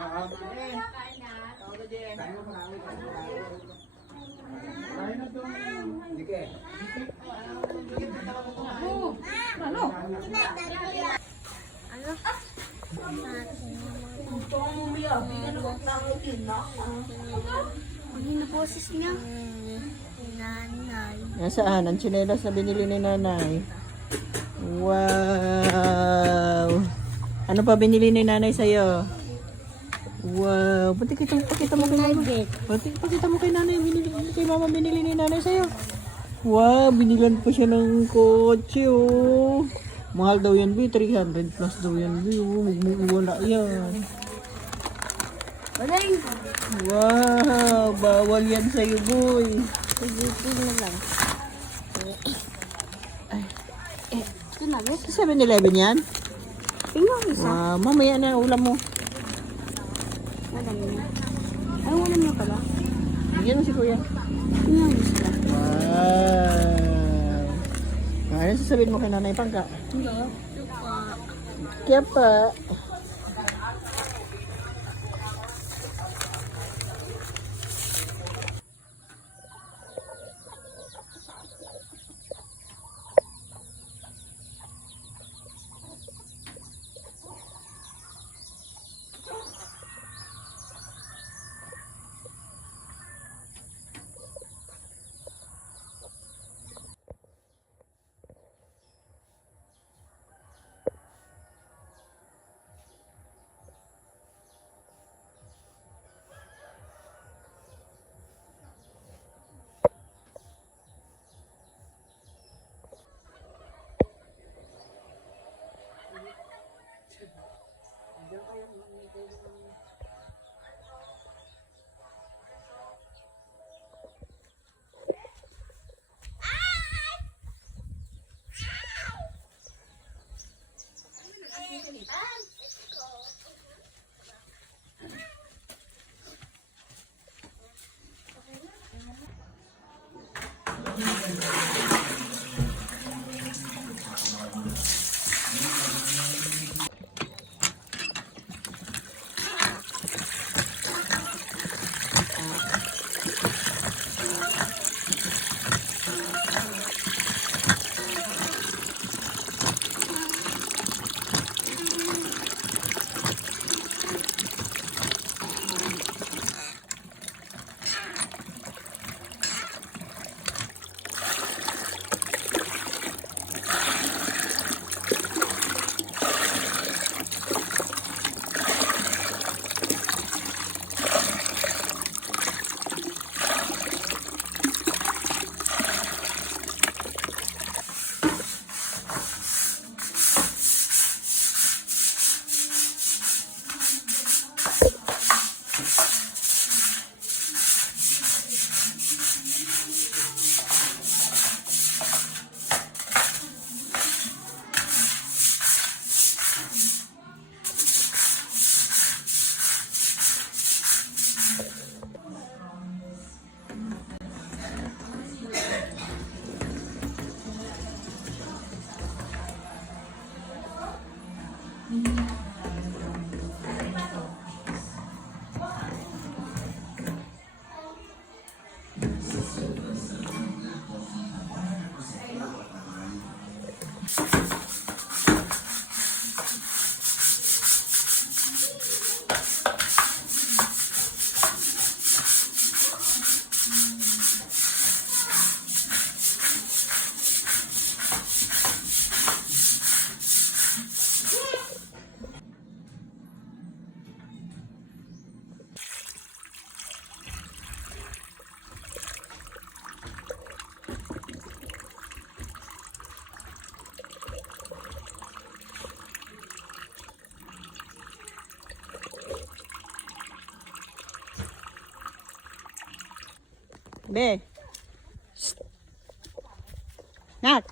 Ano? Ano na boses niya? Nanay. Nasaan? Ang tsinelas na binili ni nanay. Wow! Ano pa binili ni nanay sa'yo? Wow! Pakita mo kay mama. Pakita mo kay nanay. Kay mama binili ni nanay sa'yo. Wow! Binilan pa siya ng kotse, oh. Mahal daw yan, B. 300 plus daw yan, B. Oh, wala yan. Walay. Wow! Bawal yan sa'yo, boy. Pag-ipin na lang. Ito na, guys. Sa 7-Eleven yan? Tingnan mo isa. Mamaya na ulam mo. Madami na. Ay, wala niya pala. Yan mo si kuya. Tingnan mo sila. Wow! Ano sasabihin mo kay Nanay Pangka? Hindi. Kaya pa. Be. Shh. Nak.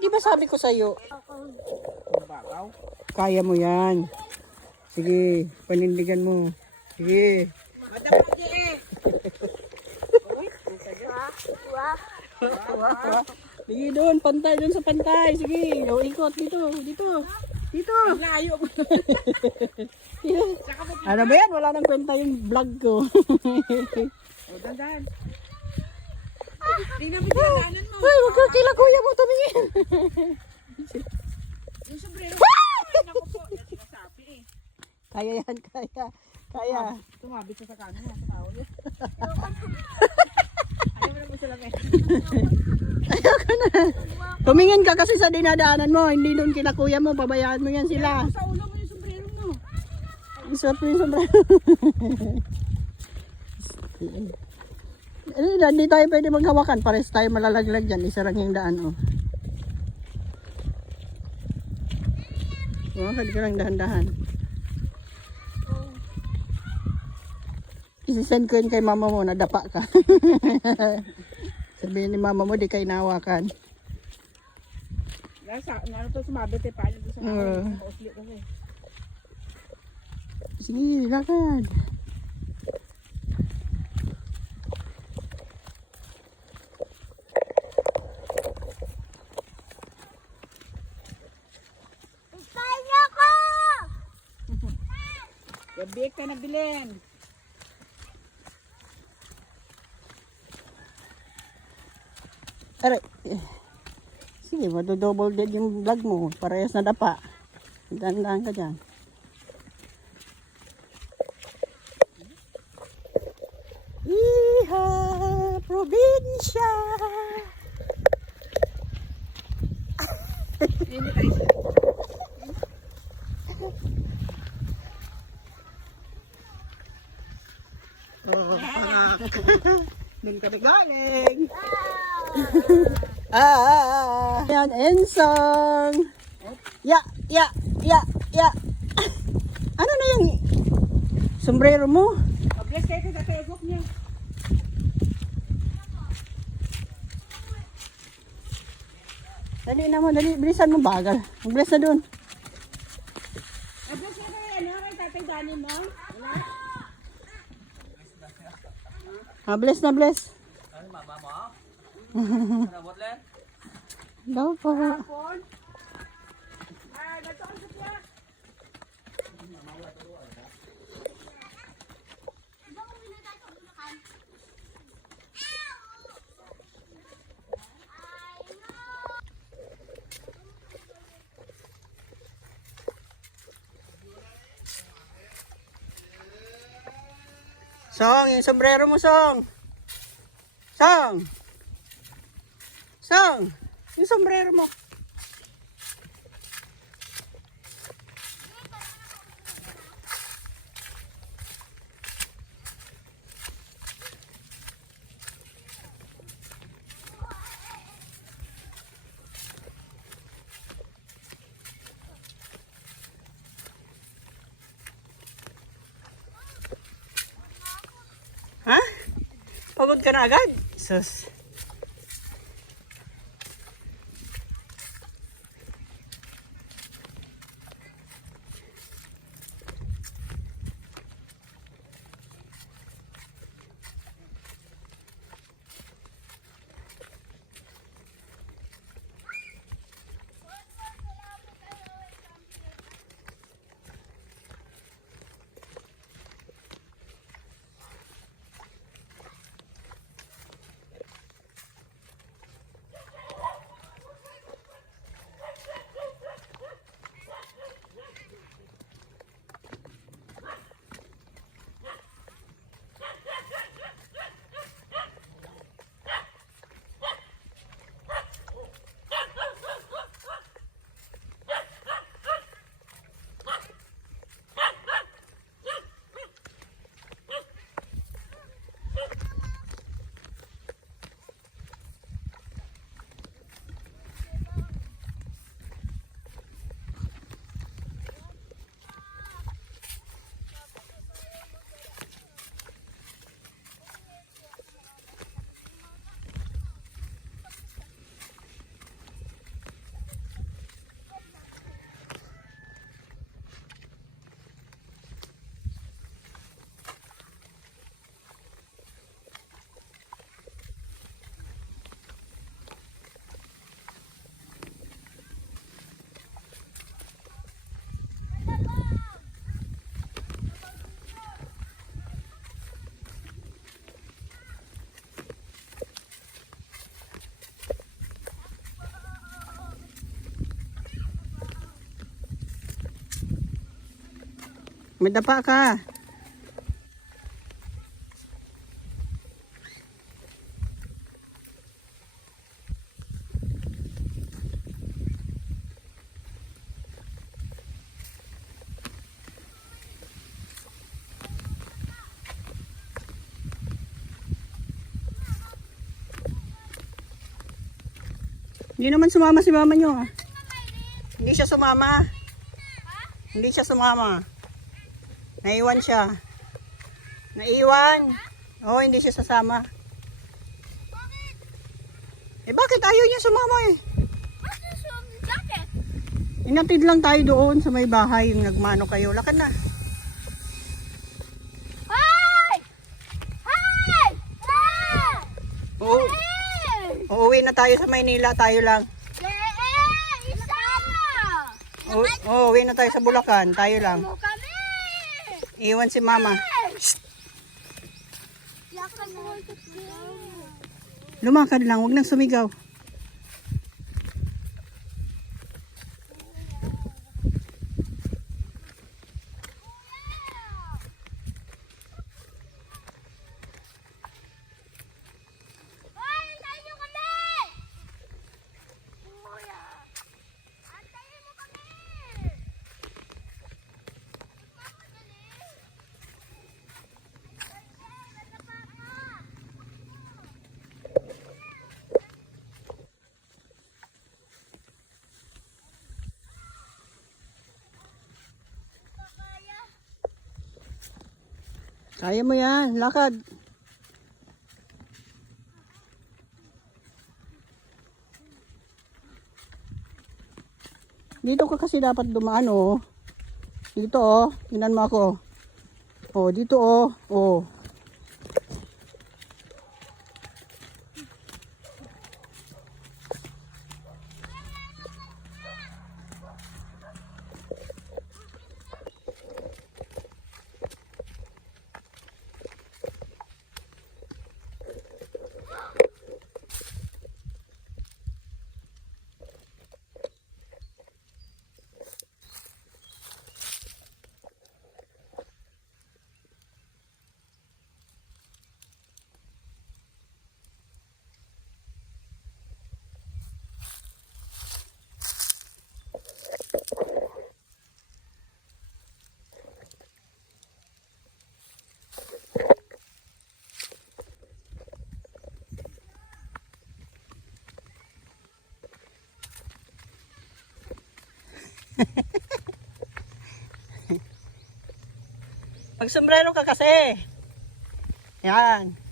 Di ba sabi ko sa'yo? Kaya mo yan. Sige, panindigan mo. Sige. Sige doon, pantay doon sa pantay. Sige, ikot dito, dito. Dito. Layo. Ano ba yan? Wala nang kwenta yung vlog ko. Dandan. Tingnan mo dinaanan mo. Ay, wag ka kila kuya mo tumingin. Yung sombrero. Naku po, yan sinasabi eh. Kaya yan, kaya. Kaya. Tumabit siya sa kanan mo. Tawag eh. Ayaw mo na mo sila eh. Ayoko na. Tumingin ka kasi sa dinadaanan mo. Hindi doon kina kuya mo. Pabayaan mo yan sila. Sa ulo mo yung sombrero mo. Isuot mo yung sombrero. Hindi tayo pwede maghawakan. Pares tayo malalaglag dyan. Isarang yung daan. Oh. Huwag ka lang dahan-dahan. Isisend ko yun kay mama mo na dapa ka. Sabihin ni mama mo di kayo nawakan. Ano to sumabit eh. Paano to sumabit? Mauslit kasi. Sige, lakad. Gabik ka na bilin. Aray. Sige, madodouble dead yung vlog mo. Parehas na dapa. Dandan ka dyan. Iha, probinsya. Doon kami galing. Yan, Ensong. Ya. Ano na yung sombrero mo? Bless kayo sa Facebook niyo. Dali naman, dali. Bilisan mo bagal. Mag-bless na doon. Bless na kayo, ano? Kay tatay Dani mo? Wala? Bless na, bless. Ano mama mo? Ano botlen? Daw po. Phone? Gato ang sapya. Song, yung sombrero mo, Song. Song. Song, yung sombrero mo. Ha? Pagod ka na agad? Sus. May dapa ka. Hindi naman sumama si mama nyo. Hindi siya sumama. Hindi siya sumama. Naiwan siya. Naiwan. Oo, hindi siya sasama. Eh bakit ayaw niya sumama eh? Inatid lang tayo doon sa may bahay yung nagmano kayo. Lakad na. Oo. Uuwi na tayo sa Maynila, tayo lang. Uuwi na tayo sa Bulacan, tayo lang. Iwan si mama. Lumakad lang, huwag nang sumigaw. Kaya mo yan, lakad. Dito ka kasi dapat dumaan oh. Dito oh, tingnan mo ako. Oh, dito oh. Oh. Magsombrero ka kasi. Yan.